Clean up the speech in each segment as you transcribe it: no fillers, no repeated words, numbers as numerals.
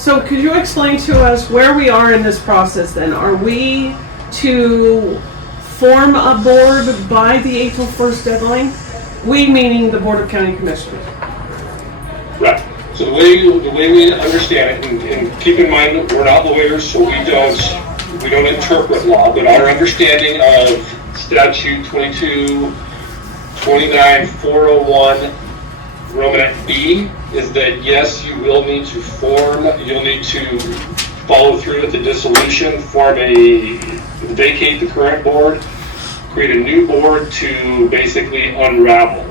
So could you explain to us where we are in this process then? Are we to form a board by the April 1st deadline? We meaning the Board of County Commissioners. Right. So the way we understand it, and keep in mind that we're not lawyers, so we don't interpret law, but our understanding of statute 22-29-401 Romanet B is that yes, you will need to you'll need to follow through with the dissolution, vacate the current board, create a new board to basically unravel.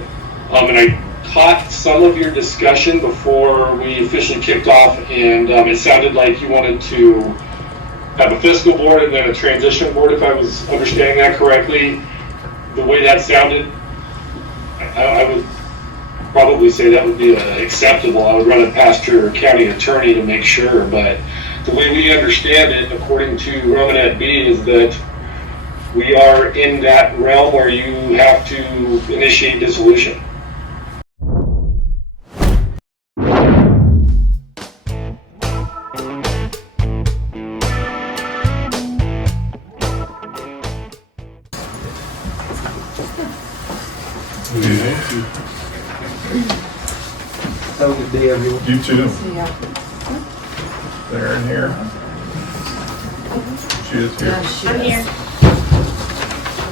And I caught some of your discussion before we officially kicked off, and it sounded like you wanted to have a fiscal board and then a transition board, if I was understanding that correctly. The way that sounded, I would probably say that would be acceptable. I would run it past your county attorney to make sure, but the way we understand it, according to Romanet B, is that we are in that realm where you have to initiate dissolution. Have a good day, everyone. You too. Yeah. They're in here. She is here. I'm here.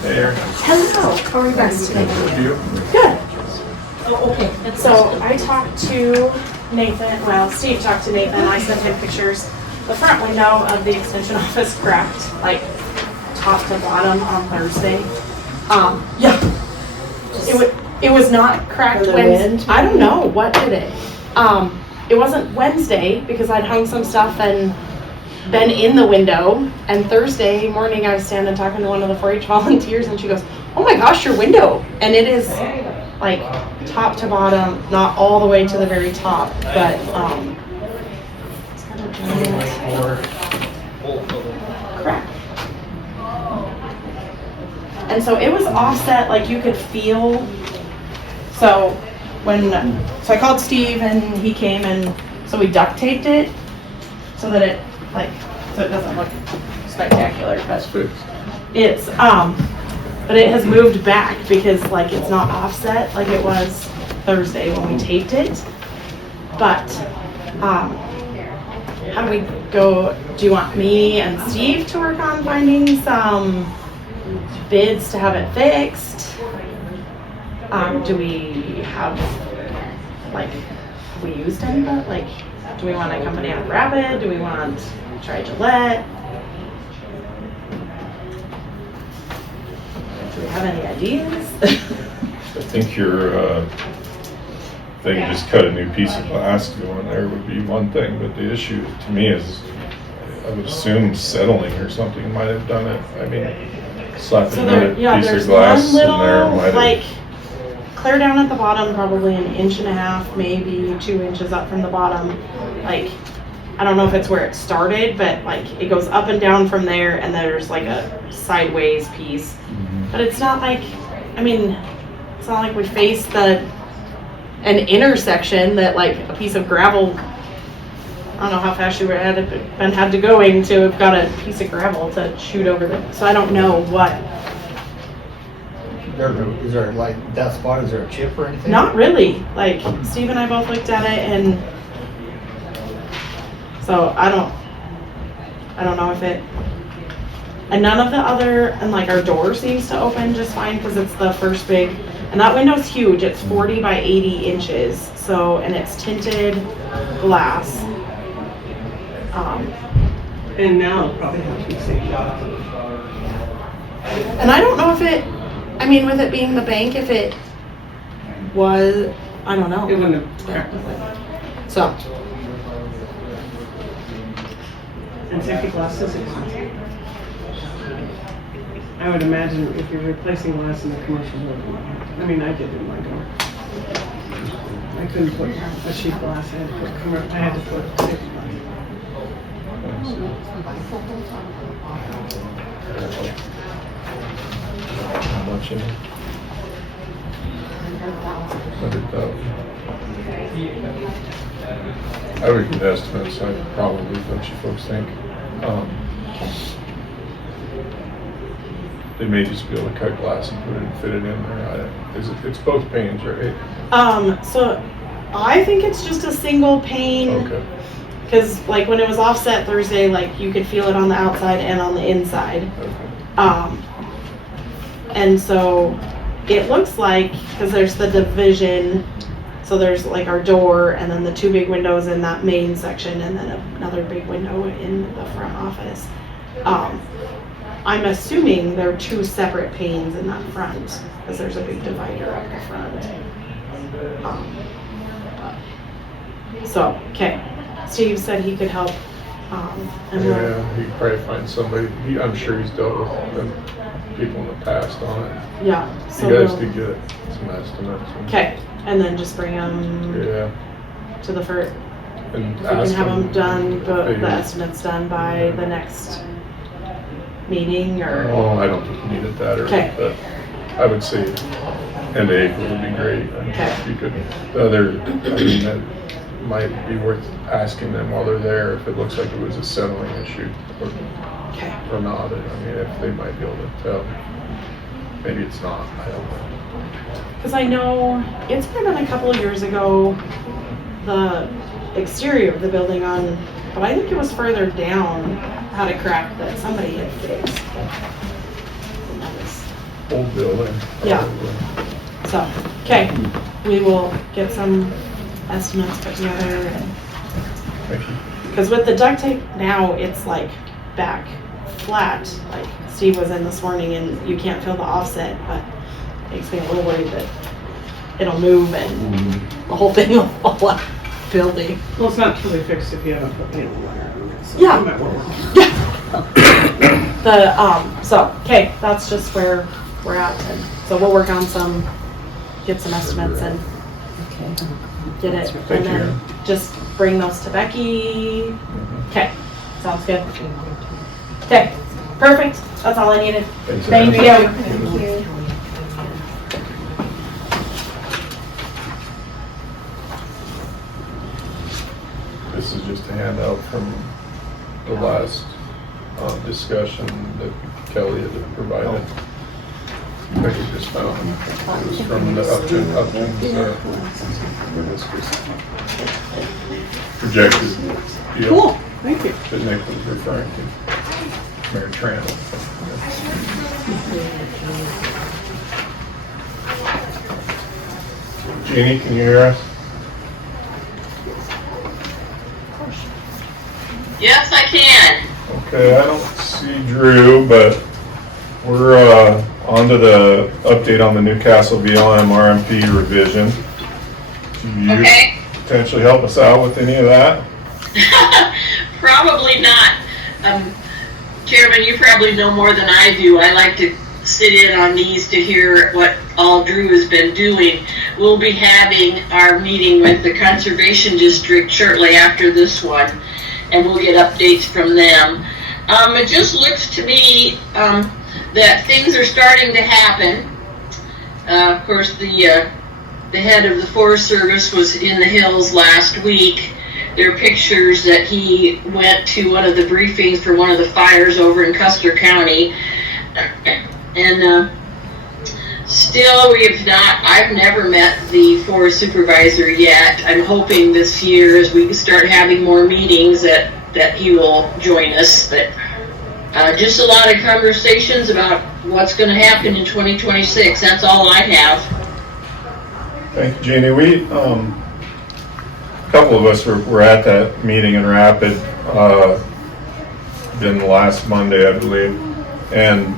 There. Hello. How are you guys today? You? Good. Oh, okay. So I talked to Nathan. Well, Steve talked to Nathan. I sent him pictures. The front window of the extension office cracked, like top to bottom on Thursday. Yeah. It was not cracked Wednesday. I don't know what did it. It wasn't Wednesday because I'd hung some stuff and been in the window. And Thursday morning I was standing talking to one of the 4-H volunteers and she goes, "Oh my gosh, your window!" And it is like top to bottom, not all the way to the very top, but it's got a giant crack. And so it was offset, like you could feel. So I called Steve and he came and so we duct taped it so that it so it doesn't look spectacular, but it's but it has moved back because like it's not offset like it was Thursday when we taped it. But how do we go? Do you want me and Steve to work on finding some bids to have it fixed? Do we have we used anybody? Like, do we want a company out of Rapid? Do we want to try Gillette? Do we have any ideas? I think your thing just cut a new piece of glass to go in there would be one thing, but the issue to me is I would assume settling or something might have done it. I mean, slapping another piece of glass in there might have. Clear down at the bottom, probably 1.5 inches, maybe 2 inches up from the bottom. Like, I don't know if it's where it started, but like it goes up and down from there, and there's like a sideways piece. Mm-hmm. But it's not like, I mean, it's not like we faced an intersection that like a piece of gravel. I don't know how fast you had to going to have got a piece of gravel to shoot over the. So I don't know what. Is there like that spot? Is there a chip or anything? Not really. Like Steve and I both looked at it, and so I don't know if it. And none of the other, and like our door seems to open just fine because it's the first big, and that window's huge. It's 40 by 80 inches. So and it's tinted glass. And now it'll probably have to be safe. And I don't know if it. I mean, with it being the bank, if it was, I don't know. It wouldn't have cracked. So. And safety glass is expensive. I would imagine if you're replacing glass in the commercial building. I mean, I did in my door. I couldn't put a sheet glass. I had to put safety glass. How much in it? 100,000. I would get estimates, I probably, don't you folks think? They may just be able to cut glass and put it and fit it in there. It's both panes, right? So I think it's just a single pane. Okay. Because like when it was offset Thursday, like you could feel it on the outside and on the inside. Okay. And so it looks like, because there's the division, so there's like our door and then the two big windows in that main section and then another big window in the front office. I'm assuming there are two separate panes in that front because there's a big divider up the front. So, okay. Steve said he could help. And Yeah, he'd probably find somebody, I'm sure he's dealt with them people in the past on it. yeah. So You guys we'll- could get some estimates. okay, and then just bring them Yeah, to the first. and We can ask have them done, if they- the estimates done by the next meeting or. Oh, I don't think you needed that Okay. early, but I would say end of April would be great. Okay. If you could, I mean, that might be worth asking them while they're there if it looks like it was a settling issue Okay. or not. I mean, if they might be able to tell. Maybe it's not, I don't know. Because I know it's been a couple of years ago, the exterior of the building but I think it was further down had a crack that somebody had fixed. And that was- Old building. Yeah. probably. So, okay, we will get some estimates put together. Thank you. Because with the duct tape now, it's like back flat. Like Steve was in this morning and you can't feel the offset, but makes me a little worried that it'll move and the whole thing will fall out of the building. Well, it's not totally fixed if you haven't put panel wire on it. So Yeah. you might want to- So, okay, that's just where we're at. And so we'll work on get some estimates and get it. Thank And you. then just bring those to Becky. Okay, sounds good. Okay, perfect. That's all I needed. Thanks, Thank you. Aaron. Thank you. This is just a handout from the last discussion that Kelly had provided. I think we just found it was from the Upton projected deal Cool, thank you. that Nick was referring to. Mayor Tran. Jeannie, can you hear us? Yes, I can. Okay, I don't see Drew, but we're on to the update on the Newcastle BLM RMP revision. Can you Okay. potentially help us out with any of that? Probably not. Chairman, you probably know more than I do. I like to sit in on these to hear what all Drew has been doing. We'll be having our meeting with the Conservation District shortly after this one, and we'll get updates from them. It just looks to me that things are starting to happen. Of course, the head of the Forest Service was in the hills last week. There are pictures that he went to one of the briefings for one of the fires over in Custer County. And still I've never met the forest supervisor yet. I'm hoping this year as we start having more meetings that he will join us. But just a lot of conversations about what's going to happen in 2026. That's all I have. Thank you, Jeannie. We, a couple of us were at that meeting in Rapid, been last Monday, I believe, and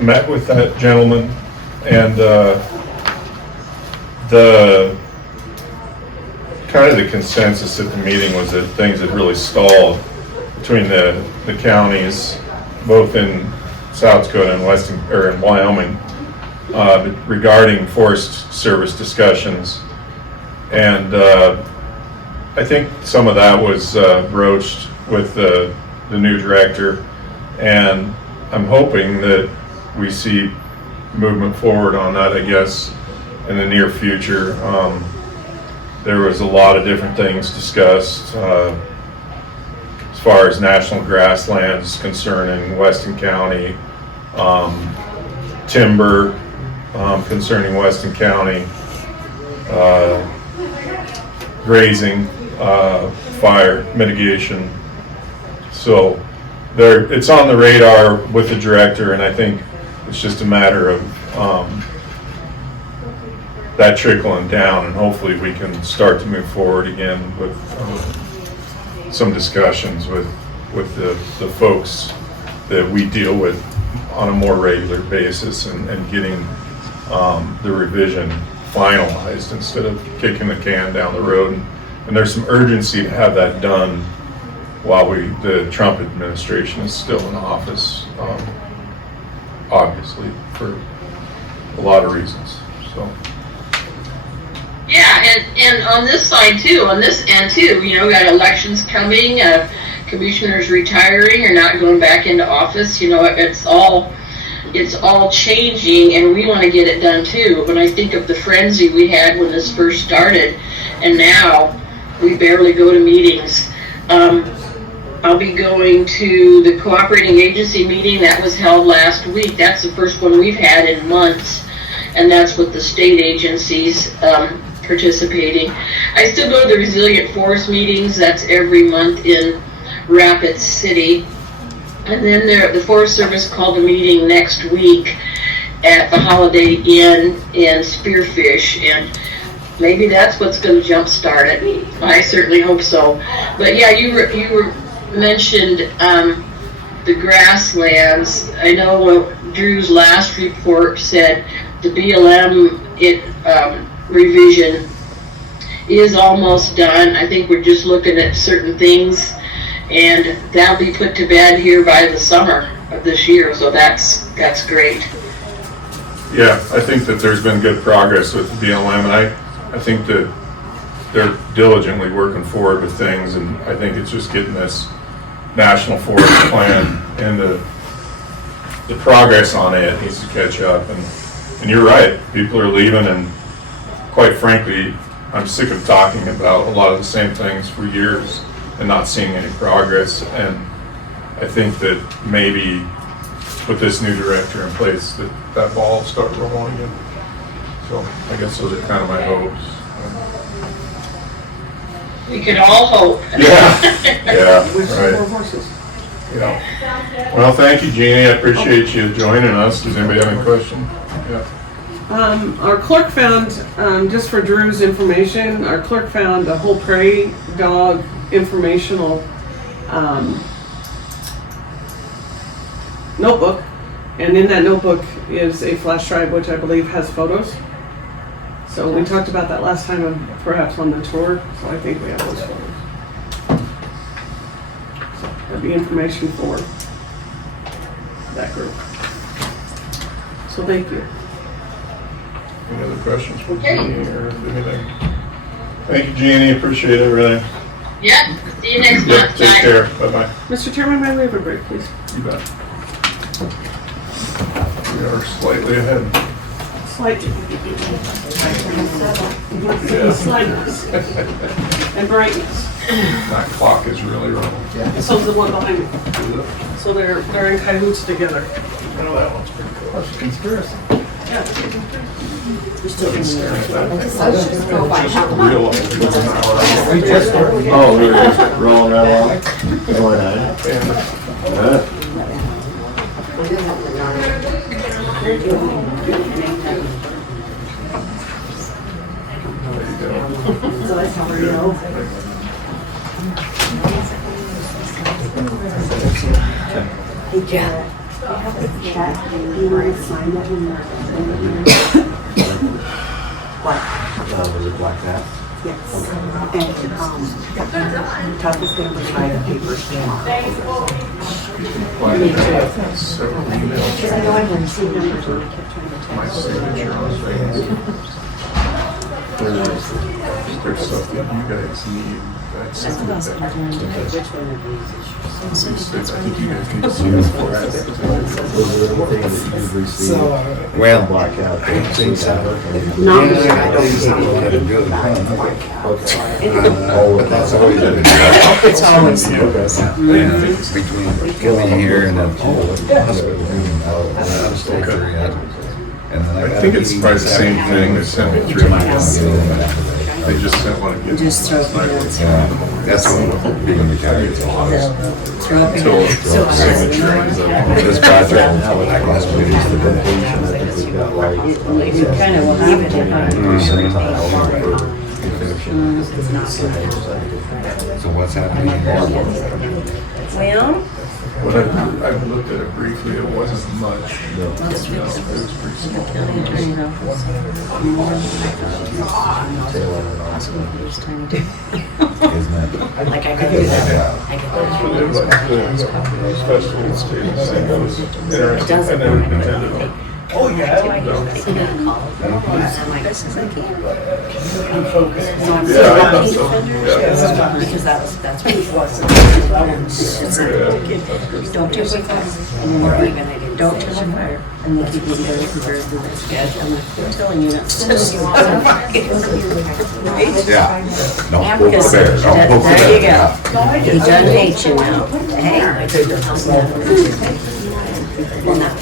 met with that gentleman, and the kind of the consensus at the meeting was that things had really stalled between the counties, both in South Dakota and in Wyoming, regarding Forest Service discussions. And I think some of that was broached with the new director, and I'm hoping that we see movement forward on that, I guess, in the near future. There was a lot of different things discussed as far as national grasslands concerning Weston County, timber concerning Weston County, grazing, fire mitigation. So it's on the radar with the director, and I think it's just a matter of that trickling down, and hopefully we can start to move forward again with some discussions with the folks that we deal with on a more regular basis, and getting the revision finalized instead of kicking the can down the road. And there's some urgency to have that done while the Trump administration is still in office, obviously, for a lot of reasons. So. Yeah, and on this side too, on this end too, you know, we got elections coming, commissioners retiring or not going back into office. You know, it's all changing, and we want to get it done too. When I think of the frenzy we had when this first started, and now we barely go to meetings. I'll be going to the cooperating agency meeting that was held last week. That's the first one we've had in months, and that's with the state agencies participating. I still go to the Resilient Forest meetings. That's every month in Rapid City. And then the Forest Service called a meeting next week at the Holiday Inn in Spearfish, and maybe that's what's going to jumpstart it. I certainly hope so. But yeah, you mentioned the grasslands. I know Drew's last report said the BLM revision is almost done. I think we're just looking at certain things, and that'll be put to bed here by the summer of this year. So that's great. Yeah, I think that there's been good progress with the BLM, and I think that they're diligently working forward with things, and I think it's just getting this national forest plan and the progress on it needs to catch up. And you're right, people are leaving, and quite frankly, I'm sick of talking about a lot of the same things for years and not seeing any progress. And I think that maybe with this new director in place, that ball will start rolling again. So I guess those are kind of my hopes. We can all hope. Yeah, With some more right. horses. Yeah. Well, thank you, Jeannie. I appreciate you joining us. Does anybody have any questions? Yeah. Our clerk found, just for Drew's information, our clerk found a whole prairie dog informational notebook, and in that notebook is a flash drive which I believe has photos. So we talked about that last time, perhaps on the tour, so I think we have those photos. So that'd be information for that group. So thank you. Any other questions for Okay. Jeannie or anything? Thank you, Jeannie. Appreciate everything. Yep. See you next Yep, month. take Bye. care. Bye-bye. Mr. Chairman, may we have a break, please? You bet. We are slightly ahead. Slightly. Yeah. Slightness. And brightness. That clock is really wrong. So is the one behind me. So they're in cahoots together. Oh, that one's pretty cool. That's a conspiracy. Yeah. Just real We just started. Oh, we were just rolling right along. Going on. So that's how we know. Hey, Janet. I have a check. You want to sign it in there? What? Was it Black Cat? Yes. And Todd is going to provide the papers tomorrow. So Because I know I had two numbers and I kept trying to my text. signature on things. There's stuff that you guys need. That's That's what I was something wondering, that which one of these is yours? Well, black out. Things out. Not Yeah, I don't really. think we'll have a good time. But that's always a. It's always. Between coming here and then. I think it's probably the same thing they sent me through. They just sent one again. Just throw it in. That's what being retired is all. Throw it Until in. So signature ends up. This project, I guess, we use the completion. I think we've got like. You kind of will have it in So what's happening here? Well, When I looked at it briefly, it wasn't much. It was pretty small. Isn't it? like I could do that. I could It was festival stays, and it was interesting. I never attended them. Oh, yeah. I'm like, this is like, I'm focused. So I'm Yeah, I thought so. Yeah. because that's what it was. Don't touch the fire. And more even I did. Don't touch the fire. And the people very prepared to this sketch. I'm like, they're telling you not to touch the fire. Yeah. Don't poke the bear, don't poke the bear. There you go. He doesn't hate you now. Hey. Well, not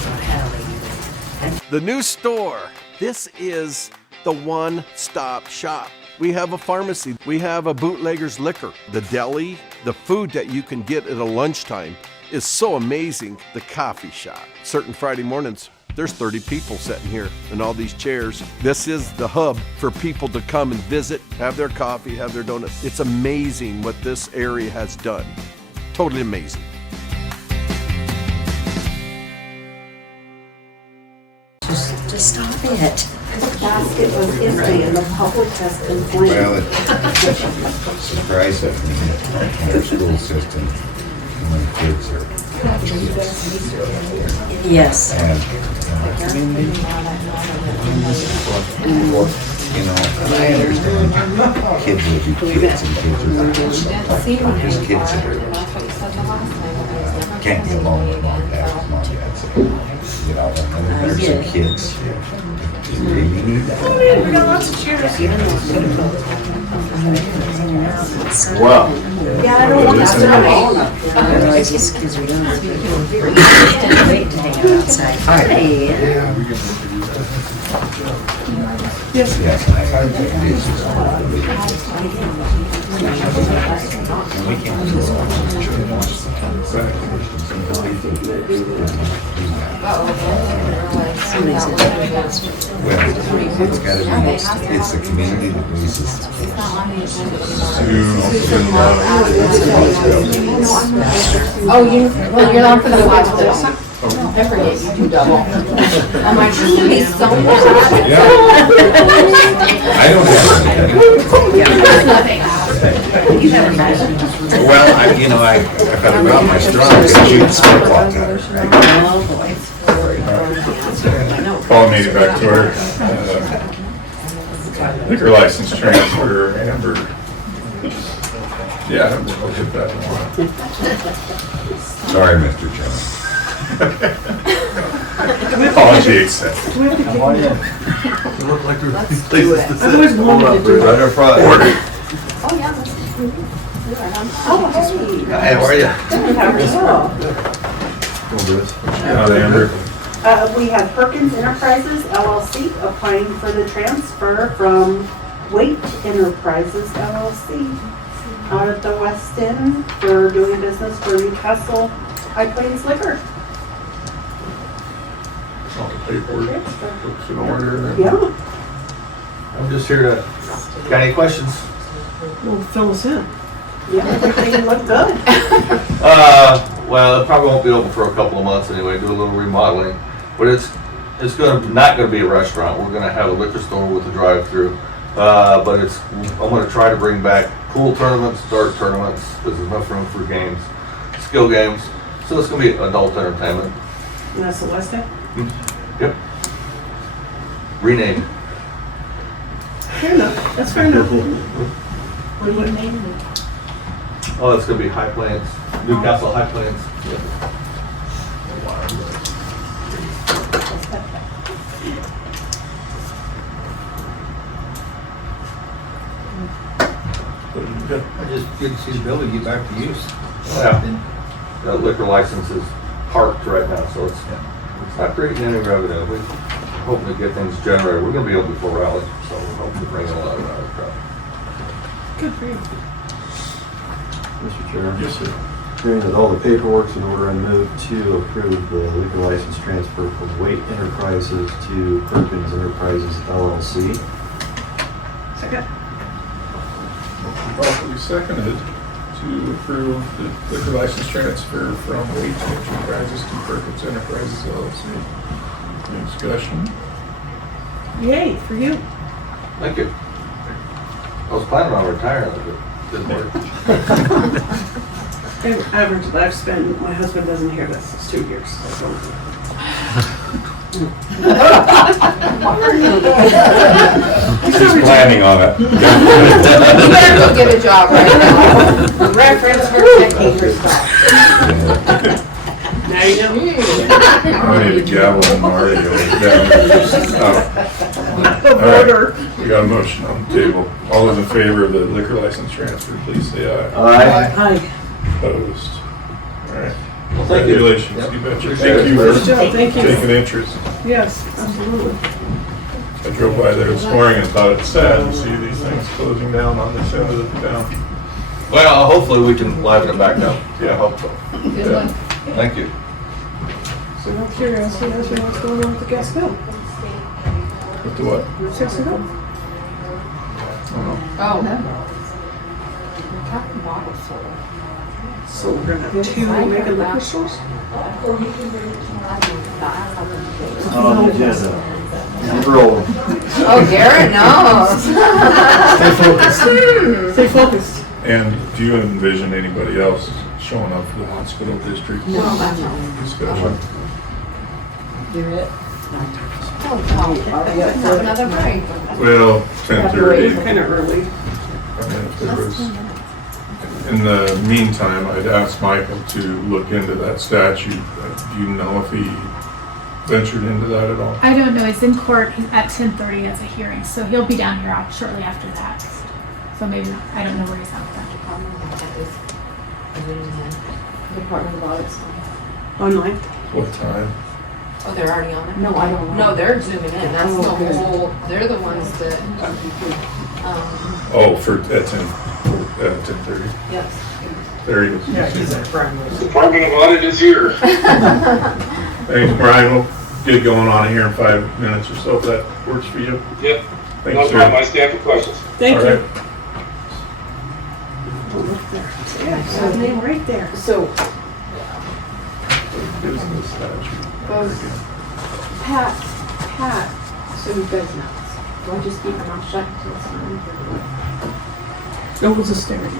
The new store. This is the one-stop shop. We have a pharmacy. We have a bootlegger's liquor. The deli, the food that you can get at a lunchtime is so amazing. The coffee shop. Certain Friday mornings, there's 30 people sitting here in all these chairs. This is the hub for people to come and visit, have their coffee, have their donuts. It's amazing what this area has done. Totally amazing. just stop it. The basket was empty and the public has complained. Well, it's surprising in our school system when kids are. Yes. And, you know, I understand kids will be kids and kids are not. There's kids that are, can't get along with mom and dad, you know, and then there's some kids that really need that. We got lots of cheers. Wow. Yeah, I don't want to otherwise these kids are young. Wait to hang out outside. Hey. Yes, it's just well, it's gotta be, it's the community that needs this. Oh, well, you're on for the watch this. I forget you do double. I'm like, he's so bad. I don't have anything. Well, I've got about my straw to shoot the smoke all the time. Paul made it back to our liquor license transfer, Amber. Yeah, we'll get that one. Sorry, Mr. Chairman. Apology accepted. I always wanted to do it. Right up front. Order. Hey, how are you? Amber. We have Perkins Enterprises LLC applying for the transfer from Waite Enterprises LLC out of the West End for doing business for Newcastle High Plains Liquor. All the paperwork looks in order. Yeah. I'm just here to, got any questions? Well, fill us in. Yeah, everything looked good. Well, it probably won't be open for a couple of months anyway, do a little remodeling. But it's not gonna be a restaurant. We're gonna have a liquor store with a drive-through. But I'm gonna try to bring back pool tournaments, dart tournaments, because there's enough room for games, skill games. So it's gonna be adult entertainment. And that's the West End? Yep. Renamed. Fair enough. That's fair enough. What do you name it? Oh, it's gonna be High Plains, Newcastle High Plains. I just good to see the building get back to use. Yeah. The liquor license is parked right now, so it's not creating any revenue. We're hoping to get things generated. We're gonna be open before rally, so we're hoping to bring in a lot of traffic. Good for you. Mr. Chair. Yes, sir. Hearing that all the paperwork's in order, I move to approve the liquor license transfer from Waite Enterprises to Perkins Enterprises LLC. Second. Properly seconded to approve the liquor license transfer from Wade Enterprises to Perkins Enterprises LLC. Any discussion? Yay, for you. Thank you. I was planning on retiring, but it didn't work. Average lifespan, my husband doesn't hear this, it's 2 years. She's planning on it. You better go get a job right now. Reference for checking your stock. Now you know. I need a gavel and Marty over down there. All right, we got a motion on the table. All those in favor of the liquor license transfer, please say aye. Hi. Opposed? All right. Well, thank you. Congratulations, Yep. you betcha. Appreciate Thank it. you Good for job, thank you. taking interest. Yes, absolutely. I drove by there this morning and thought it's sad to see these things closing down on this end of the town. Well, hopefully we can liven it back up. Yeah. I hope so. Good luck. Thank you. So I'm curious, you guys know what's going on with the gas bill? With the what? $60? Oh. So we're gonna have 2 mega liquor stores? On the agenda. Rolling. Oh, Garrett knows. Stay focused. And do you envision anybody else showing up for the hospital district discussion? You're it. Oh, no. Another break. Well, 10:30. Kind of early. I mean, if there was, in the meantime, I'd ask Michael to look into that statute. Do you know if he ventured into that at all? I don't know. He's in court at 10:30 as a hearing, so he'll be down here shortly after that. So maybe, I don't know where he's at with that. Department of Audits. Online? What time? Oh, they're already on it? No, I don't know. No, they're zooming in. That's the Okay. whole, they're the ones that, Oh, at 10:30. yes. There he is. Department of Audit is here. Thanks, Brian. We'll get going on here in 5 minutes or so if that works for you. Yep. Thank No you, problem. I sir. stand for questions. Thank All you. right. Oh, look there. Yeah, his name right there. So Here's the statute. Pat, so you guys know. Do I just keep my mouth shut until it's time? No, it was a stereo.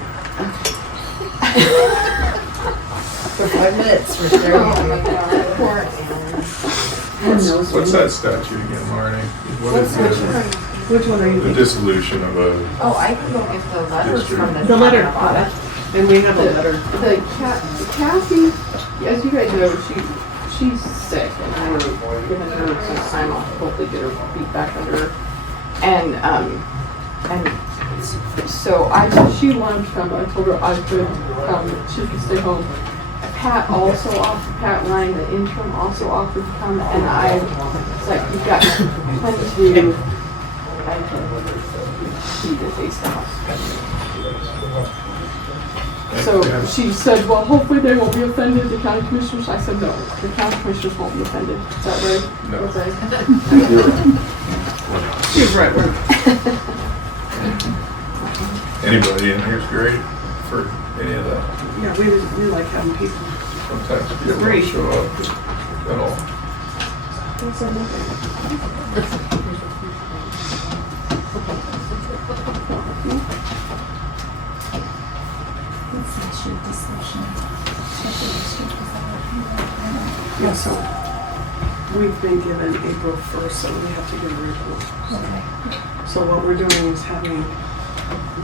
For 5 minutes, we're staring at What's that statute again, Marnie? What is it? Which one are you The thinking? dissolution of a, Oh, I can go get the letters from the. The letter. Department of Audit. And we have a letter. Kathy, as you guys know, she's sick and we're giving her some time off to hopefully get her feet back under her. And so she wanted to come, I told her I could come, she could stay home. Pat Ryan, the interim, also offered to come, and I was like, you've got plenty to do. I can see the face off. So she said, well, hopefully they won't be offended, the county commissioners. I said, no, the county commissioners won't be offended. Is that right? No. Was I- She's right, we're anybody in here's great for any of that. yeah, we like having people. Sometimes people Great. don't show up at all. That's everything. Yeah, so we've been given April 1st, so we have to get a report. Okay. So what we're doing is having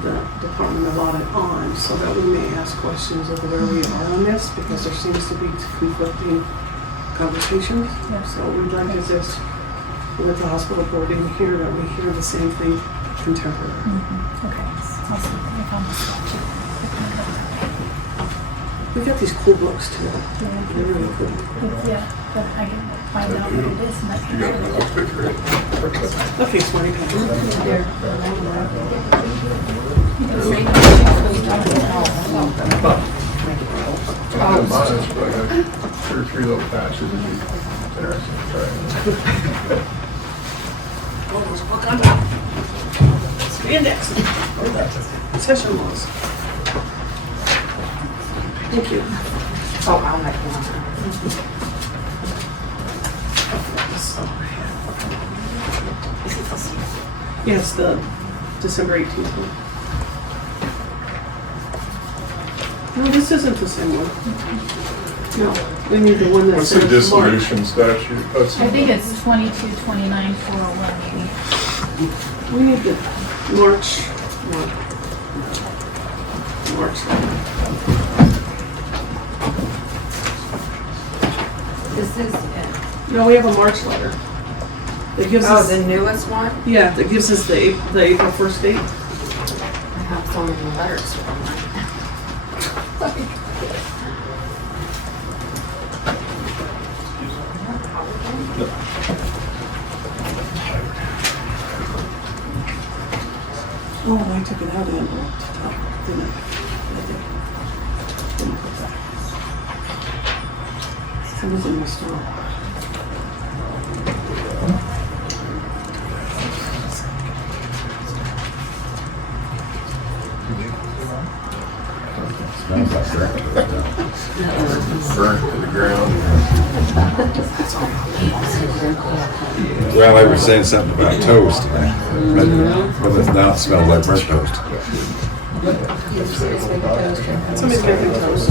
the Department of Audit on, so that we may ask questions of where we are on this, because there seems to be conflicting conversations. So we'd like to just, with the hospital board in here, that we hear the same thing contemporarily. Okay, I'll see if I'm statute. We got these cool books too. They're really cool. Yeah, but I can find out what it is and I can. Okay, smarty pants. Two or three little patches would be interesting to try. Index. Session laws. Thank you. Oh, I'll make one. Yes, the December 18th one. No, this isn't the same one. No, we need the one that What's the says dissolution statute? That's I think it's 2229-401 maybe. We need the March one. March one. This is, No, we have a March letter. That gives oh, us, the newest one? yeah, that gives us the April 1st date. I have so many letters from that. Oh, I took it out and didn't I? Didn't put that. It was in my store. Smells like burnt. burnt to the ground. Well, they were saying something about toast, but now it smells like burnt toast. Somebody's making toast.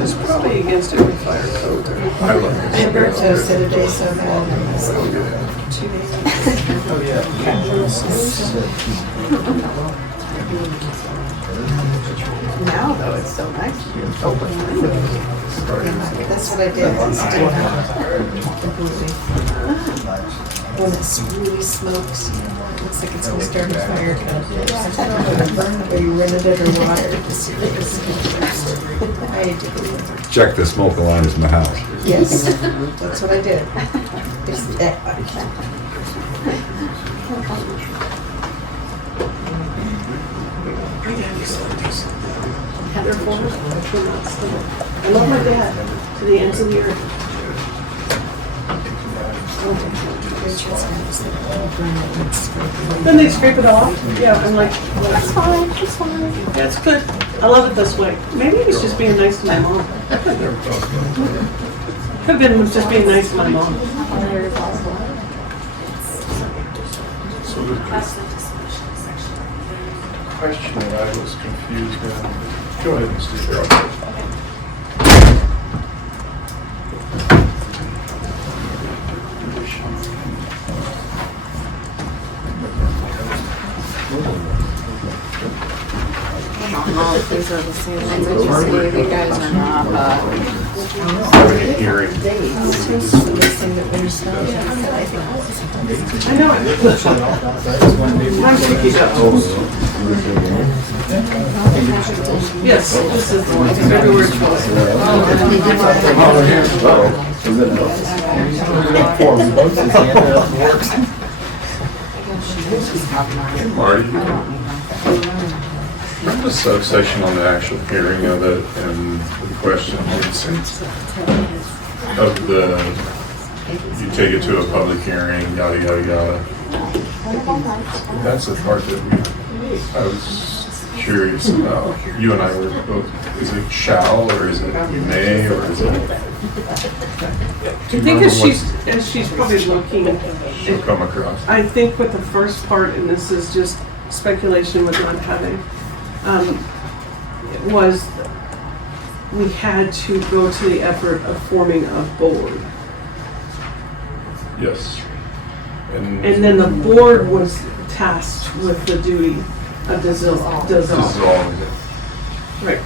It's probably against every fire code. I love it. Burnt toast the other day, so bad. Now though, it's so nice. Open windows. That's what I did. When it's really smokes, it looks like it's gonna start a fire. I don't know if it burned or you rented it or water. I do. Check the smoke alarms in the house. Yes, that's what I did. They're for us. I love my dad to the ends of the earth. Then they scrape it off. Yeah, I'm like, that's fine, that's fine. Yeah, it's good. I love it this way. Maybe he was just being nice to my mom. Could have been just being nice to my mom. So the question that I was confused in, go ahead and Steve. I don't know if these are the same ones I just gave you guys or not, Hearing. I know it. I'm going to keep that toast. Yes, this is the one. February 12th. Marty, remember the subsection on the actual hearing of it and the question of the, you take it to a public hearing, yada, yada, yada. That's the part that I was curious about. You and I were both, is it shall or is it may or is it? I think as she's probably looking, She'll come across. I think with the first part, and this is just speculation with not having, was we had to go to the effort of forming a board. Yes. And then the board was tasked with the duty of dissolve. dissolve it. Right.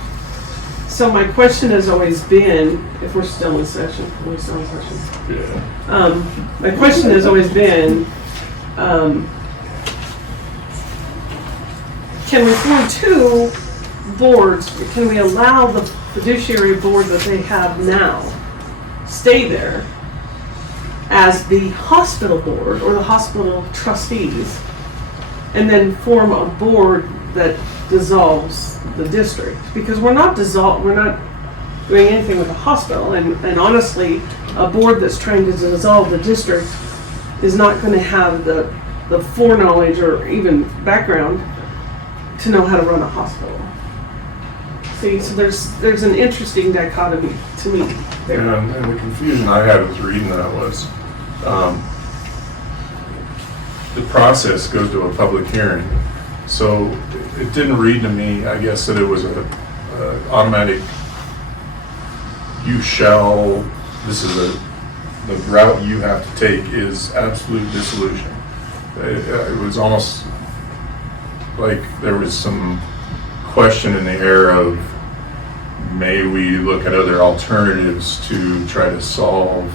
So my question has always been, if we're still in session, are we still in session? Yeah. My question has always been, can we form two boards? Can we allow the fiduciary board that they have now stay there as the hospital board or the hospital trustees, and then form a board that dissolves the district? Because we're not doing anything with the hospital, and honestly, a board that's trying to dissolve the district is not going to have the foreknowledge or even background to know how to run a hospital. See, so there's an interesting dichotomy to me there. And the confusion I had with reading that was, the process goes to a public hearing. So it didn't read to me, I guess, that it was a automatic, the route you have to take is absolute dissolution. It was almost like there was some question in the air of, may we look at other alternatives to try to solve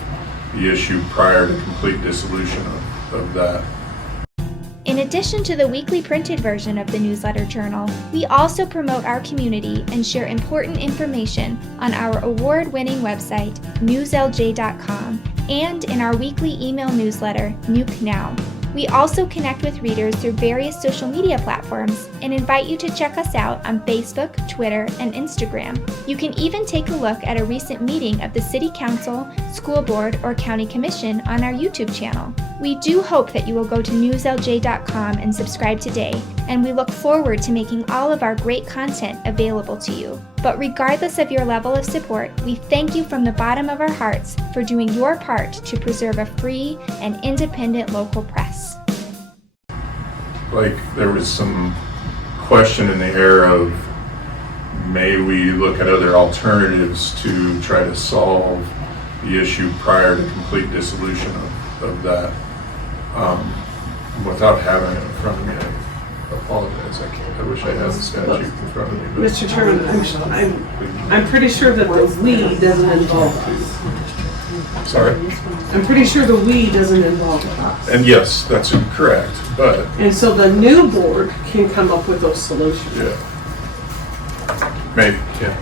the issue prior to complete dissolution of that. In addition to the weekly printed version of the newsletter journal, we also promote our community and share important information on our award-winning website, newslj.com, and in our weekly email newsletter, Nuke Now. We also connect with readers through various social media platforms and invite you to check us out on Facebook, Twitter, and Instagram. You can even take a look at a recent meeting of the City Council, School Board, or County Commission on our YouTube channel. We do hope that you will go to newslj.com and subscribe today, and we look forward to making all of our great content available to you. But regardless of your level of support, we thank you from the bottom of our hearts for doing your part to preserve a free and independent local press. Like there was some question in the air of, may we look at other alternatives to try to solve the issue prior to complete dissolution of that. Without having it in front of me, I apologize. I wish I had the statute in front of me. But Mr. Chairman, I'm pretty sure that the we doesn't involve us. sorry? I'm pretty sure the we doesn't involve us. And yes, that's correct, but And so the new board can come up with those solutions. yeah. Maybe, yeah.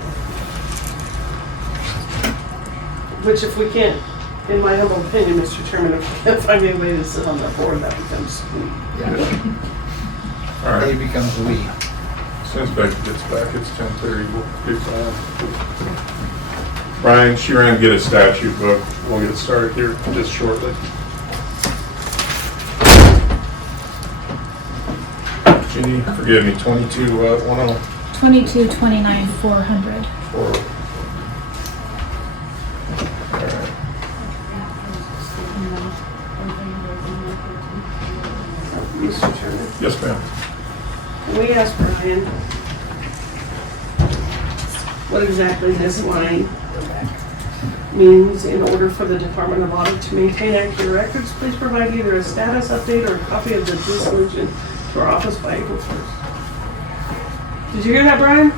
Which if we can't, in my humble opinion, Mr. Chairman, if we can't find anybody to sit on that board, that becomes we. All right. They becomes we. As soon as Becky gets back, it's 10:30. We'll get Brian, she ran to get a statute book. We'll get started here just shortly. Jeannie, forgive me, 22 what? 10? 22, 29, 400. All right. Mr. Chairman, Yes, ma'am. can we ask Brian what exactly this line means? In order for the Department of Audit to maintain accurate records, please provide either a status update or a copy of the dissolution to our office by April 1st. Did you hear that, Brian?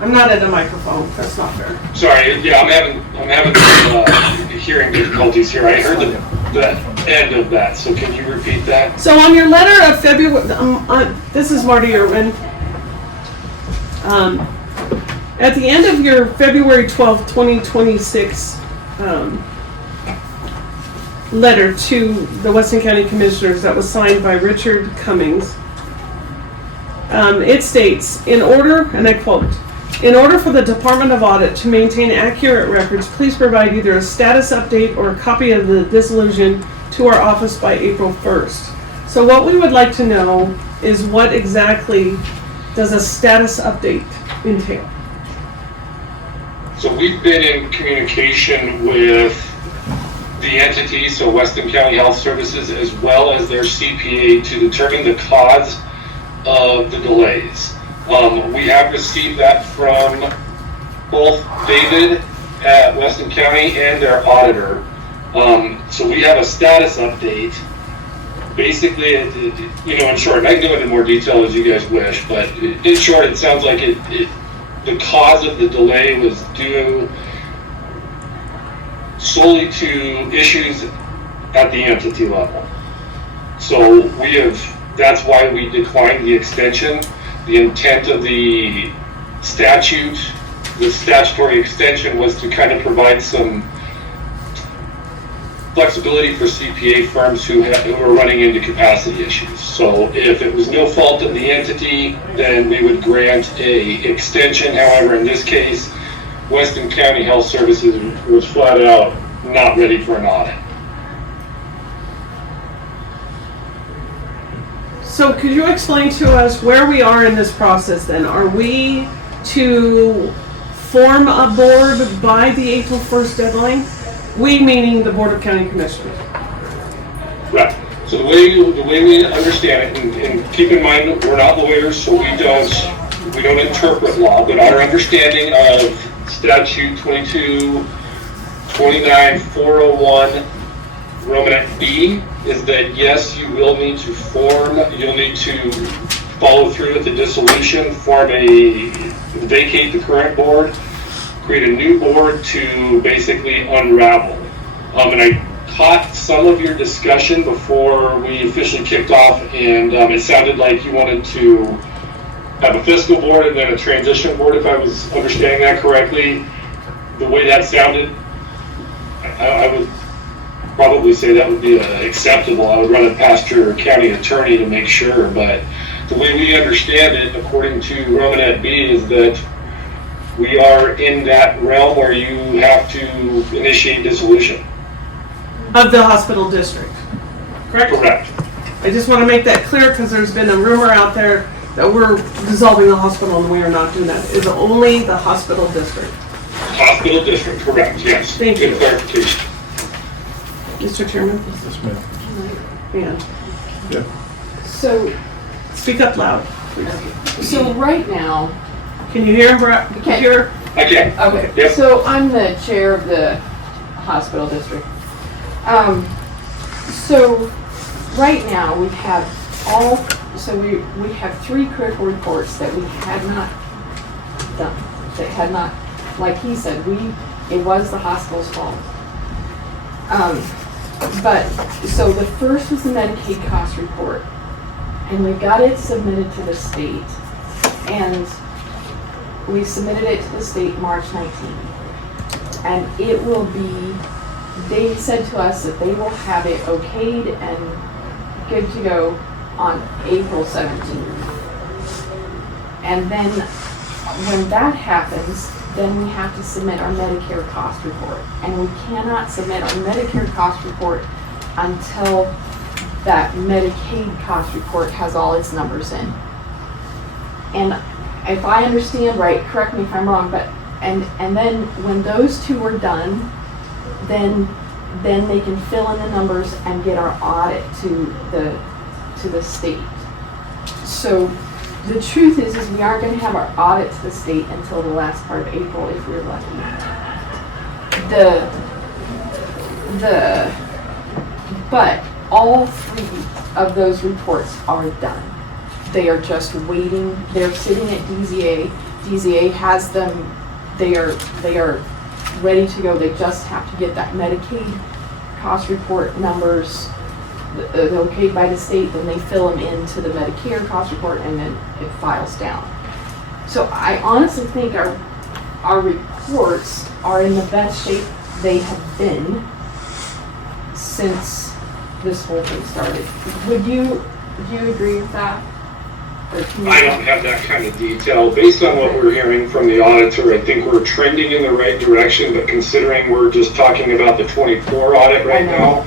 I'm not at a microphone. That's not fair. Sorry, yeah, I'm having hearing difficulties here. I heard the end of that, so can you repeat that? So on your letter of February, this is Marty Irwin. At the end of your February 12th, 2026 letter to the Weston County Commissioners that was signed by Richard Cummings, it states, in order, and I quote, in order for the Department of Audit to maintain accurate records, please provide either a status update or a copy of the dissolution to our office by April 1st. So what we would like to know is what exactly does a status update entail? So we've been in communication with the entity, so Weston County Health Services, as well as their CPA to determine the cause of the delays. We have received that from both David at Weston County and their auditor. So we have a status update. Basically, in short, I can go into more detail as you guys wish, but in short, it sounds like the cause of the delay was due solely to issues at the entity level. So that's why we declined the extension. The intent of the statutory extension was to kind of provide some flexibility for CPA firms who are running into capacity issues. So if it was no fault of the entity, then we would grant a extension. However, in this case, Weston County Health Services was flat out not ready for an audit. So could you explain to us where we are in this process then? Are we to form a board by the April 1st deadline? We meaning the Board of County Commissioners. Right. So the way we understand it, and keep in mind we're not lawyers, so we don't interpret law, but our understanding of statute 22-29-401 Romanet B is that yes, you'll need to follow through with the dissolution, vacate the current board, create a new board to basically unravel. And I caught some of your discussion before we officially kicked off, and it sounded like you wanted to have a fiscal board and then a transition board, if I was understanding that correctly. The way that sounded, I would probably say that would be acceptable. I would run it past your county attorney to make sure, but the way we understand it, according to Romanet B, is that we are in that realm where you have to initiate dissolution. Of the hospital district, correct? Correct. I just want to make that clear because there's been a rumor out there that we're dissolving the hospital and we are not doing that. It's only the hospital district. Hospital district, correct, yes. Thank you. Good clarification. Mr. Chairman? Yes, ma'am. Yeah. Yeah. So, Speak up loud, please. so right now, Can you hear him, Brett? Okay. Hear? I can. okay, Yep. so I'm the chair of the hospital district. So right now we have we have 3 critical reports that we had not done. That had not, like he said, it was the hospital's fault. But so the first was the Medicaid cost report, and we got it submitted to the state, and we submitted it to the state March 19th, and it will be, they said to us that they will have it okayed and good to go on April 17th. And then when that happens, then we have to submit our Medicare cost report. And we cannot submit our Medicare cost report until that Medicaid cost report has all its numbers in. And if I understand right, correct me if I'm wrong, but and then when those 2 are done, then they can fill in the numbers and get our audit to the state. So the truth is we aren't going to have our audit to the state until the last part of April if we're lucky. But all 3 of those reports are done. They are just waiting. They're sitting at DZA. DZA has them. They are ready to go. They just have to get that Medicaid cost report numbers okayed by the state. Then they fill them into the Medicare cost report, and then it files down. So I honestly think our reports are in the best shape they have been since this whole thing started. Do you agree with that? I don't have that kind of detail. Based on what we're hearing from the auditor, I think we're trending in the right direction, but considering we're just talking about the 24 audit right now,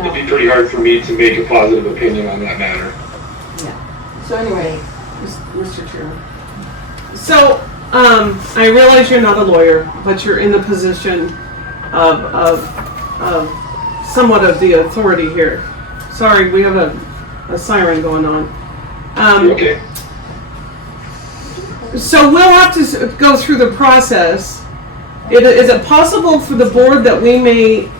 it'd be pretty hard for me to make a positive opinion on that matter. Yeah. So anyway, Mr. Chairman. So, I realize you're not a lawyer, but you're in the position of somewhat of the authority here. Sorry, we have a siren going on. Okay. So we'll have to go through the process. Is it possible for the board that we may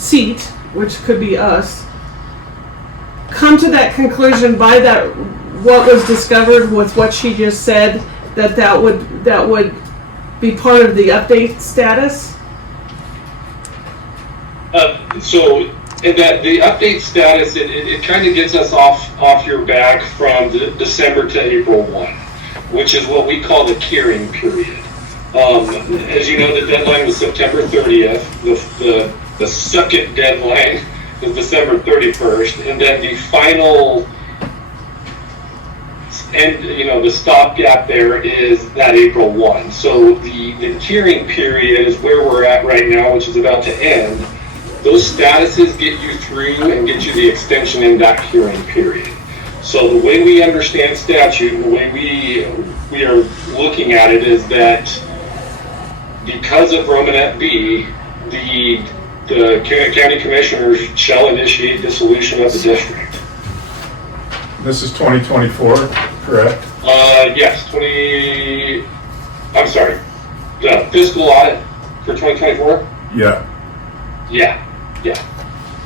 seat, which could be us, come to that conclusion by that, what was discovered with what she just said, that would be part of the update status? So and that the update status, it kind of gets us off your back from December to April 1, which is what we call the curing period. As you know, the deadline was September 30th. The second deadline is December 31st, and then the final, and the stopgap there is that April 1. So the curing period is where we're at right now, which is about to end. Those statuses get you through and get you the extension in that curing period. So the way we understand statute and the way we are looking at it is that because of Romanet B, the county commissioners shall initiate dissolution of the district. This is 2024, correct? Yes, the fiscal audit for 2024? Yeah. Yeah.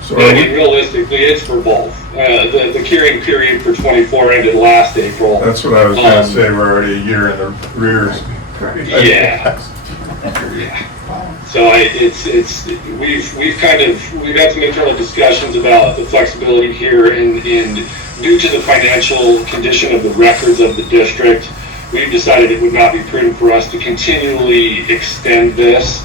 So I mean, realistically, it's for both. The curing period for 24 ended last April. that's what I was going to say. We're already a year in the rears. Yeah. So we've had some internal discussions about the flexibility here, and due to the financial condition of the records of the district, we've decided it would not be prudent for us to continually extend this.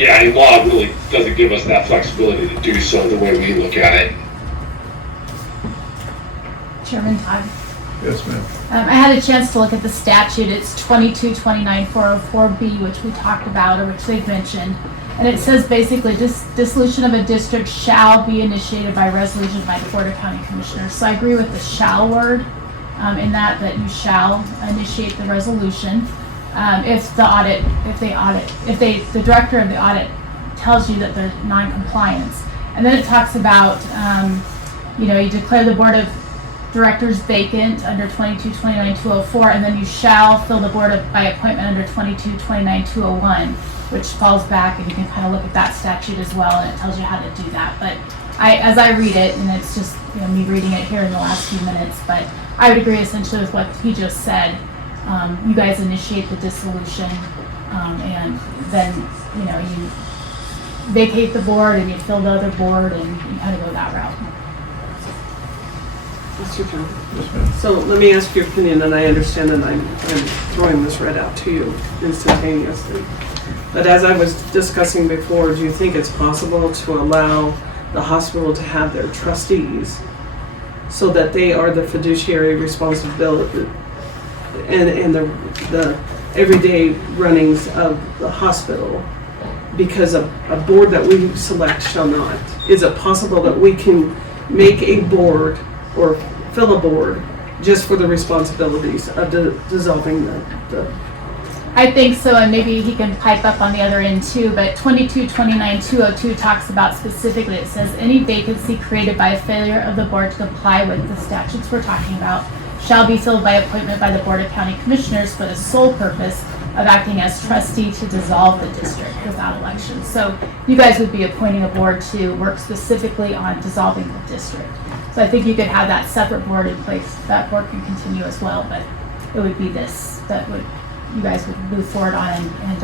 And law really doesn't give us that flexibility to do so the way we look at it. Chairman Todd. Yes, ma'am. I had a chance to look at the statute. It's 22-29-404B, which we talked about, or which they've mentioned. And it says basically, dissolution of a district shall be initiated by resolution by the Board of County Commissioners. So I agree with the shall word in that you shall initiate the resolution. If the director of the audit tells you that there's non-compliance. And then it talks about, you declare the board of directors vacant under 22-29-204, and then you shall fill the board by appointment under 22-29-201, which falls back, and you can kind of look at that statute as well, and it tells you how to do that. But as I read it, and it's just me reading it here in the last few minutes, but I would agree essentially with what he just said. You guys initiate the dissolution, and then you vacate the board and you fill the other board, and you kind of go that route. Mr. John. So let me ask your opinion, and I understand that I'm throwing this right out to you instantaneously. But as I was discussing before, do you think it's possible to allow the hospital to have their trustees so that they are the fiduciary responsibility and the everyday runnings of the hospital, because a board that we select shall not? Is it possible that we can make a board or fill a board just for the responsibilities of dissolving the I think so, and maybe he can pipe up on the other end too, but 22-29-202 talks about specifically, it says, any vacancy created by a failure of the board to comply with the statutes we're talking about shall be filled by appointment by the Board of County Commissioners for the sole purpose of acting as trustee to dissolve the district without election. So you guys would be appointing a board to work specifically on dissolving the district. So I think you could have that separate board in place. That board can continue as well, but it would be this that you guys would move forward on and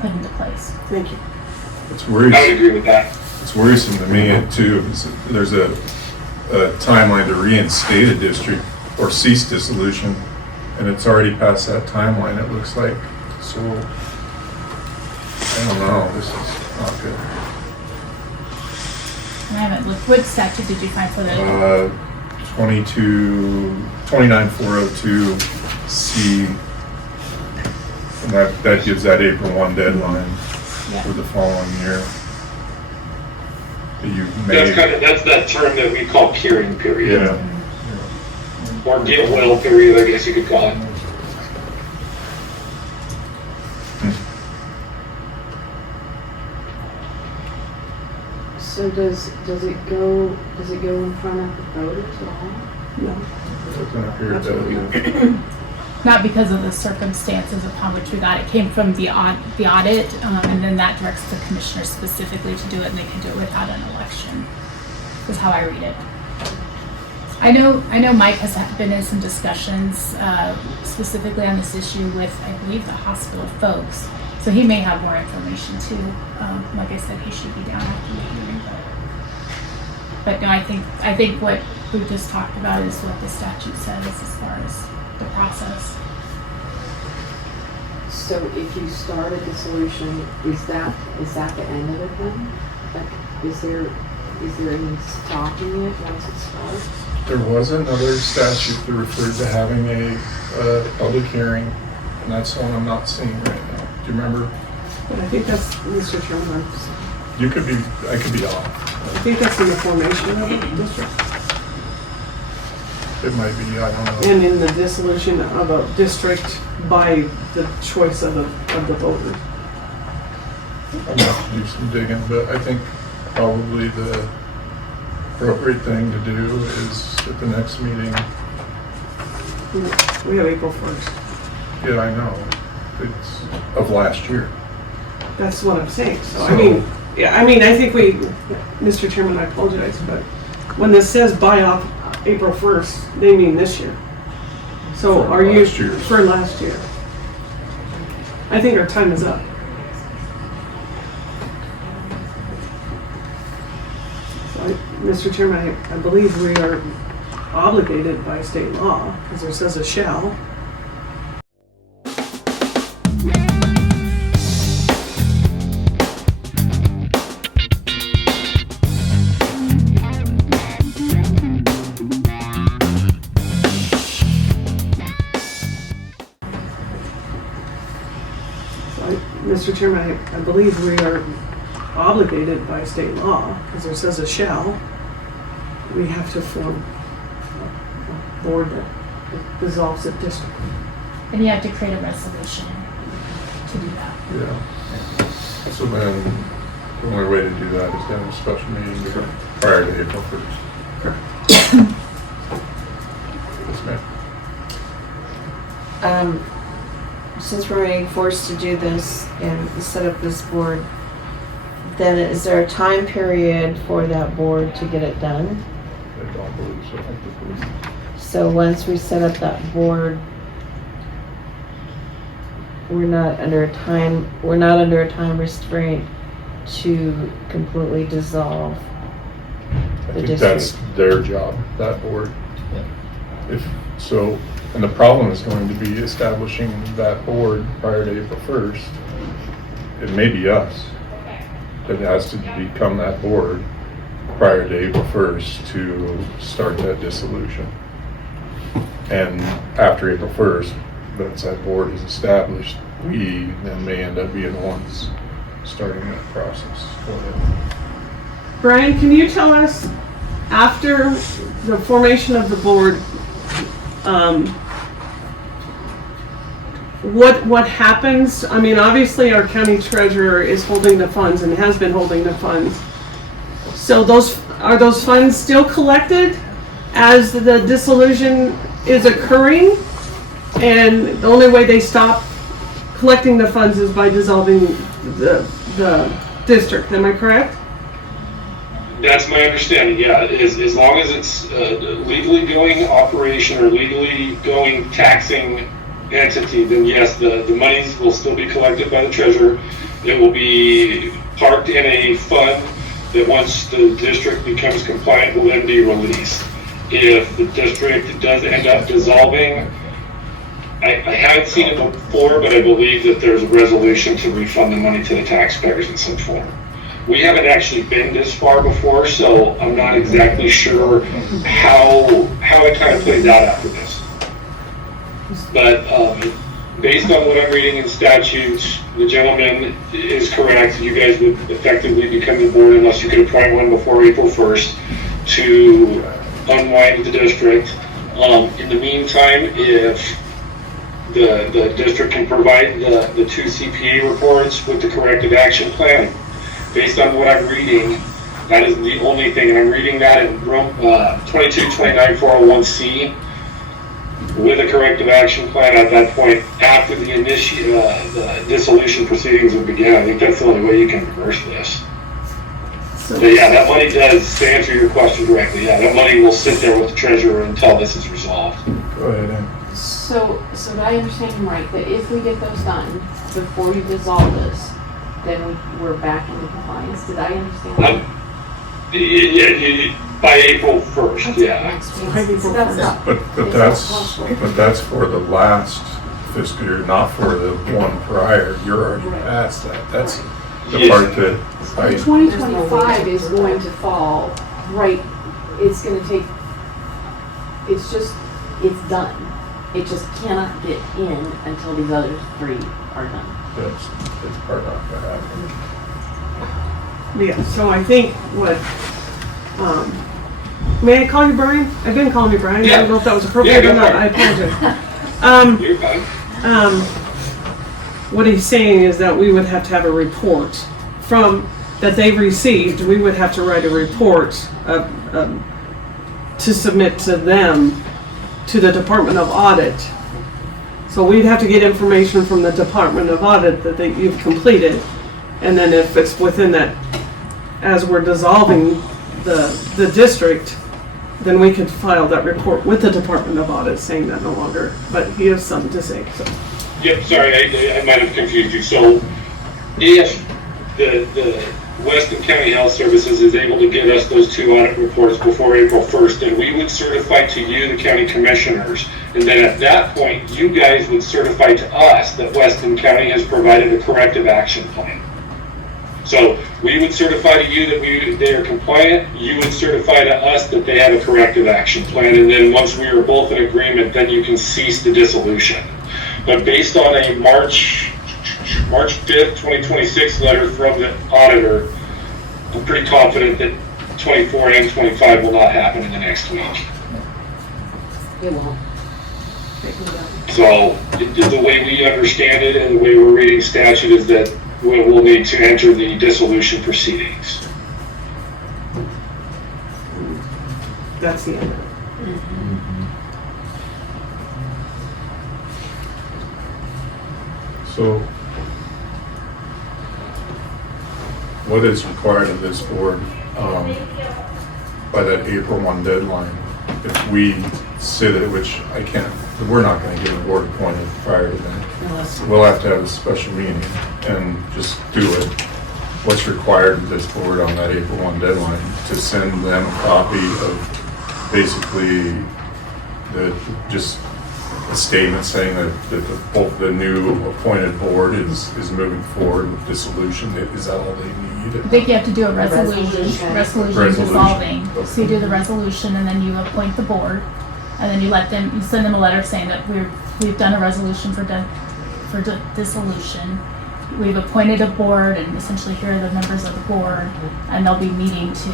put into place. Thank you. It's worrisome. I would agree with that. It's worrisome to me too. There's a timeline to reinstate a district or cease dissolution, and it's already past that timeline, it looks like. So I don't know. This is not good. And I haven't looked. What statute did you find for the? 29402C. And that gives that April 1 deadline for the following year. That's that term that we call curing period. Yeah. Or get well period, I guess you could call it. So does it go in front of the voters at all? No. Doesn't appear to. not because of the circumstances upon which we got it. It came from the audit, and then that directs the commissioner specifically to do it, and they can do it without an election, is how I read it. I know Mike has been in some discussions specifically on this issue with, I believe, the hospital folks, so he may have more information too. Like I said, he should be down after the hearing. But no, I think what we just talked about is what the statute says as far as the process. So if you start a dissolution, is that the end of it then? Like, is there any stopping it once it starts? There was another statute that referred to having a public hearing, and that's the one I'm not seeing right now. Do you remember? I think that's, Mr. Chairman, I could be off. I think that's in the formation of the district. It might be, I don't know. And in the dissolution of a district by the choice of the voters. I'm gonna have to do some digging, but I think probably the appropriate thing to do is at the next meeting. We have April 1st. Yeah, I know. It's of last year. That's what I'm saying. So I mean, I think Mr. Chairman, I apologize, but when this says buy off April 1st, they mean this year. So For last year. I think our time is up. So Mr. Chairman, I believe we are obligated by state law, because it says a shall. Mr. Chairman, I believe we are obligated by state law, because it says a shall. We have to form a board that dissolves a district. And you have to create a resolution to do that. Yeah. So then, the only way to do that is to have a special meeting prior to April 1st. Correct. Yes, ma'am. Since we're being forced to do this and set up this board, then is there a time period for that board to get it done? I don't believe so. So once we set up that board, we're not under a time restraint to completely dissolve the I think district. that's their job, that board. And the problem is going to be establishing that board prior to April 1st. It may be us that has to become that board prior to April 1st to start that dissolution. And after April 1st, once that board is established, we then may end up being the ones starting that process. Go ahead. Brian, can you tell us, after the formation of the board, what happens? I mean, obviously our county treasurer is holding the funds and has been holding the funds. So are those funds still collected as the dissolution is occurring? And the only way they stop collecting the funds is by dissolving the district. Am I correct? That's my understanding, yeah. As long as it's legally going operation or legally going taxing entity, then yes, the monies will still be collected by the treasurer. It will be parked in a fund that once the district becomes compliant will then be released. If the district does end up dissolving, I haven't seen it before, but I believe that there's a resolution to refund the money to the taxpayers in some form. We haven't actually been this far before, so I'm not exactly sure how it kind of plays out after this. But based on what I'm reading in statutes, the gentleman is correct. You guys would effectively become the board unless you could appoint one before April 1st to unwind the district. In the meantime, if the district can provide the 2 CPA reports with the corrective action plan, based on what I'm reading, that is the only thing, and I'm reading that in 2229 401C. with a corrective action plan at that point after the the dissolution proceedings would begin. I think that's the only way you can reverse this. But yeah, that money does, to answer your question directly, yeah, that money will sit there with the treasurer until this is resolved. Go ahead, Ann. So did I understand him right, that if we get those done before we dissolve this, then we're back into compliance? Did I understand that? By April 1st, yeah. So that's not. But that's for the last fiscal year, not for the one prior. You're already past that. That's the part that I. 2025 is going to fall, right, it's gonna take, it's done. It just cannot get in until these other three are done. It's part not gonna happen. Yeah, so I think may I call you Brian? I've been calling you Brian. Yeah. I don't know if that was appropriate or not. I apologize. You're fine. What he's saying is that we would have to have a report that they received. We would have to write a report to submit to them, to the Department of Audit. So we'd have to get information from the Department of Audit that you've completed. And then if it's within that, as we're dissolving the district, then we could file that report with the Department of Audit saying that no longer, but he has something to say, so. Yep, sorry, I might have confused you. So if the Weston County Health Services is able to give us those 2 audit reports before April 1st, then we would certify to you, the county commissioners, and then at that point, you guys would certify to us that Weston County has provided a corrective action plan. So we would certify to you that they are compliant, you would certify to us that they have a corrective action plan, and then once we are both in agreement, then you can cease the dissolution. But based on a March 5th, 2026 letter from the auditor, I'm pretty confident that 24 and 25 will not happen in the next week. It won't. So the way we understand it and the way we're reading statute is that we'll need to enter the dissolution proceedings. That's the end of it. So, what is required of this board by that April 1 deadline? If we sit it, which I can't, we're not going to get a board appointed prior to that. We'll have to have a special meeting and just do it. What's required of this board on that April 1 deadline? To send them a copy of basically just a statement saying that the new appointed board is moving forward with dissolution. Is that all they need? I think you have to do a resolution dissolving. Okay. So you do the resolution and then you appoint the board, and then you send them a letter saying that we've done a resolution for dissolution. We've appointed a board, and essentially here are the members of the board, and they'll be meeting to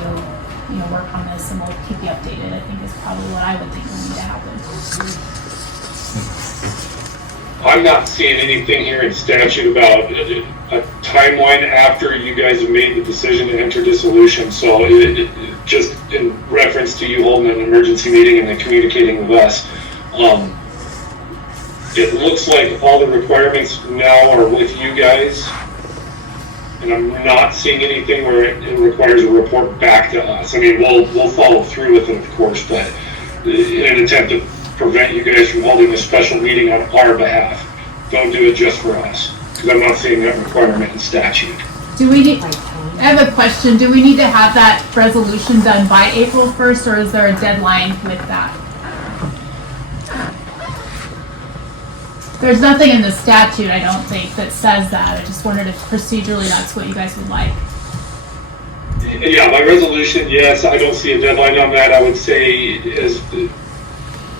work on this, and we'll keep you updated. I think is probably what I would think will need to happen. I'm not seeing anything here in statute about a timeline after you guys have made the decision to enter dissolution. So just in reference to you holding an emergency meeting and then communicating with us, it looks like all the requirements now are with you guys. And I'm not seeing anything where it requires a report back to us. I mean, we'll follow through with it, of course, but in an attempt to prevent you guys from holding a special meeting on our behalf, don't do it just for us, because I'm not seeing that requirement in statute. I have a question. Do we need to have that resolution done by April 1st, or is there a deadline with that? There's nothing in the statute, I don't think, that says that. I just wondered if procedurally that's what you guys would like. Yeah, my resolution, yes, I don't see a deadline on that. I would say is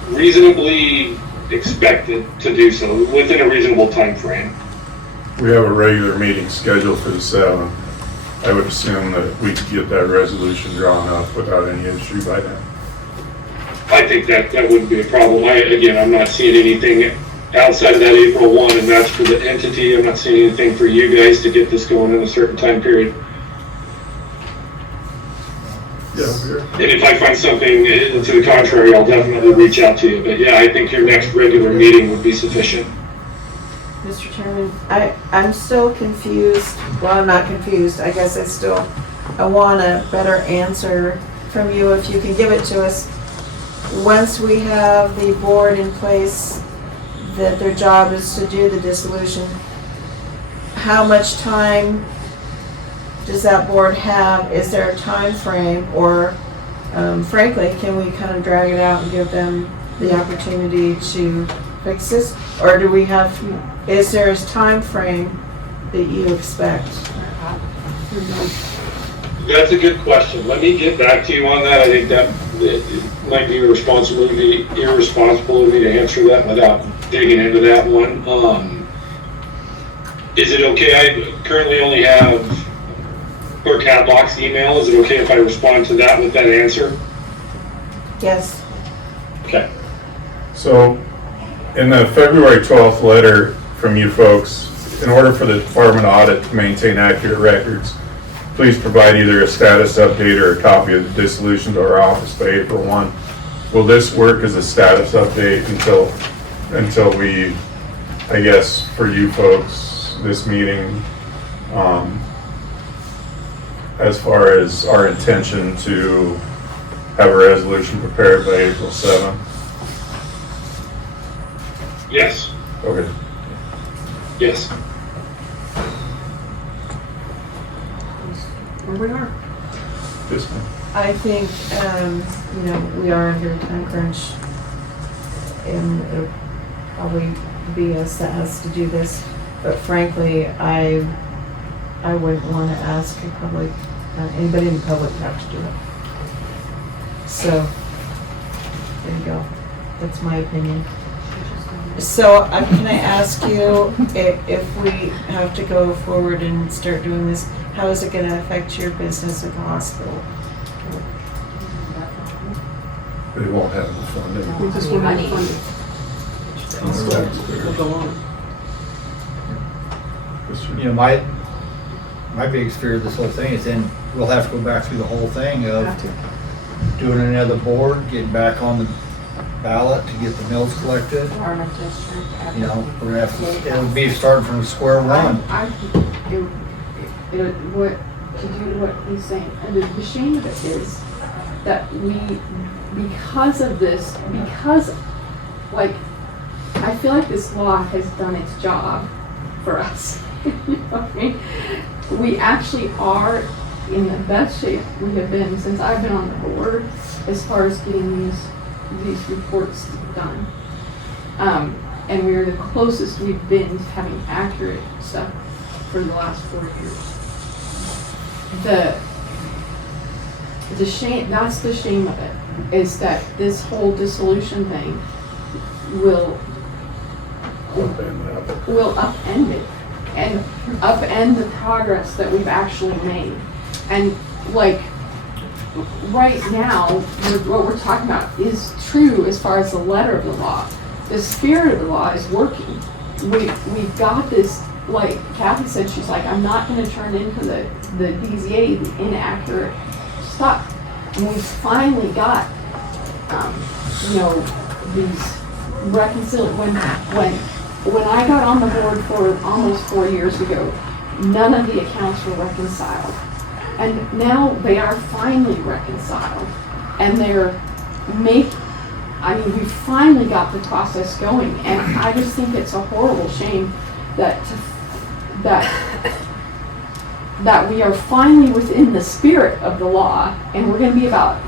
reasonably expected to do so within a reasonable time frame. We have a regular meeting scheduled for the 7th. I would assume that we could get that resolution drawn up without any issue by then. I think that wouldn't be a problem. I'm not seeing anything outside of that April 1, and that's for the entity. I'm not seeing anything for you guys to get this going in a certain time period. And if I find something to the contrary, I'll definitely reach out to you. But yeah, I think your next regular meeting would be sufficient. Mr. Chairman, I'm still confused. Well, I'm not confused. I guess I want a better answer from you if you can give it to us. Once we have the board in place, that their job is to do the dissolution, how much time does that board have? Is there a time frame, or frankly, can we kind of drag it out and give them the opportunity to fix this? Or do we have, is there a time frame that you expect? That's a good question. Let me get back to you on that. I think that it might be irresponsible of me to answer that without digging into that one. Is it okay? I currently only have Clerk Hadlock's email. Is it okay if I respond to that with that answer? Yes. Okay. So, in the February 12th letter from you folks, in order for the Department of Audit to maintain accurate records, please provide either a status update or a copy of the dissolution to our office by April 1. Will this work as a status update until we, I guess, for you folks, this meeting, as far as our intention to have a resolution prepared by April 7th? Yes. Okay. Yes. Where we are. This one. I think, we are under a time crunch, and it'll probably be us that has to do this. But frankly, I wouldn't want to ask anybody in the public to have to do it. So, there you go. That's my opinion. So, can I ask you, if we have to go forward and start doing this, how is it going to affect your business at the hospital? They won't have the funding. We just want to fund it. We'll go on. My biggest fear of this whole thing is then we'll have to go back through the whole thing of doing another board, getting back on the ballot to get the mills collected. Our district. We're gonna have to, it'll be starting from square one. What to do what he's saying, and the shame of it is that because of this, I feel like this law has done its job for us. You know what I mean? We actually are in the best shape we have been since I've been on the board as far as getting these reports done. And we're the closest we've been to having accurate stuff for the last 4 years. The shame, that's the shame of it, is that this whole dissolution thing will upend it and upend the progress that we've actually made. And right now, what we're talking about is true as far as the letter of the law. The spirit of the law is working. We've got this, like Kathy said, she's like, I'm not going to turn into the DZA, the inaccurate stuff. And we've finally got, these reconciliations. When I got on the board for almost 4 years ago, none of the accounts were reconciled. And now they are finally reconciled. And we finally got the process going. And I just think it's a horrible shame that we are finally within the spirit of the law, and we're going to be about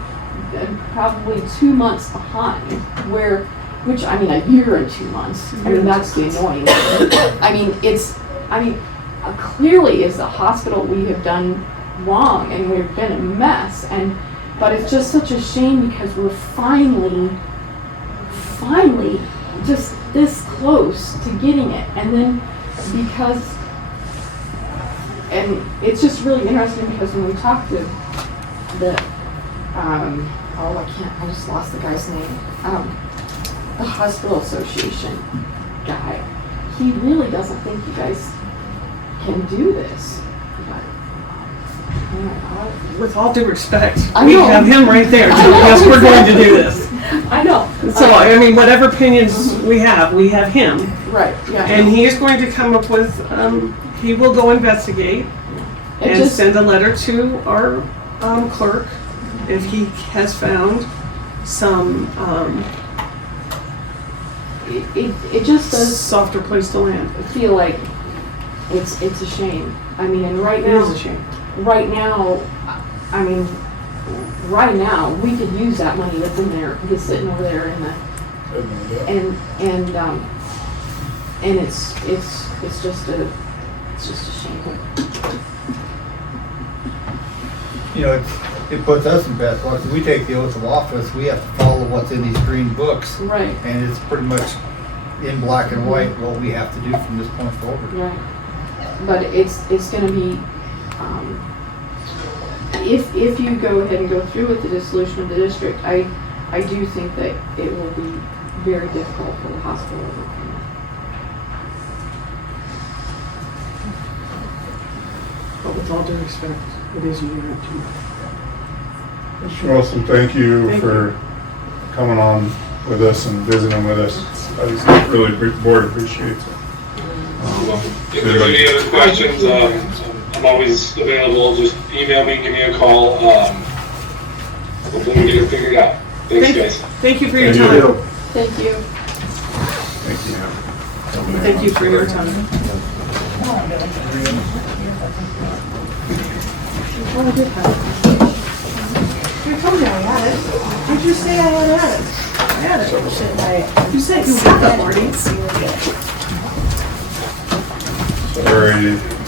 probably 2 months behind, a year and 2 months. That's the annoying thing. Clearly as the hospital we have done wrong and we've been a mess, but it's just such a shame because we're finally just this close to getting it, and it's just really interesting because when we talked to I just lost the guy's name, the hospital association guy, he really doesn't think you guys can do this. With all due respect, I we know. have him right there. I know. Yes, we're going to do this. I know. So, I mean, whatever opinions we have him. Right, yeah. And he is going to come up with, he will go investigate It and just- send a letter to our clerk if he has found some It just does softer place to land. feel like it's a shame. I mean, and right It now. is a shame. Right now, I mean, right now, we could use that money that's in there, that's sitting over there in the, and it's just a shame. You know, it puts us in best light. We take the oath of office, we have to follow what's in these green books. Right. And it's pretty much in black and white what we have to do from this point forward. Right. But it's gonna be, if you go ahead and go through with the dissolution of the district, I do think that it will be very difficult for the hospital to overcome that. But with all due respect, it is your opinion. Mr. Wilson, thank you for coming on with us and visiting with us. I just really, the board appreciates it. If there's any other questions, I'm always available. Just email me, give me a call. Hopefully we get it figured out. Thanks, guys. Thank you for your Thank time. you. Thank you. Thank you. Thank you for your time. I told you I had it. Did you say I had it? I had it. You said you had it, Marty. Sorry.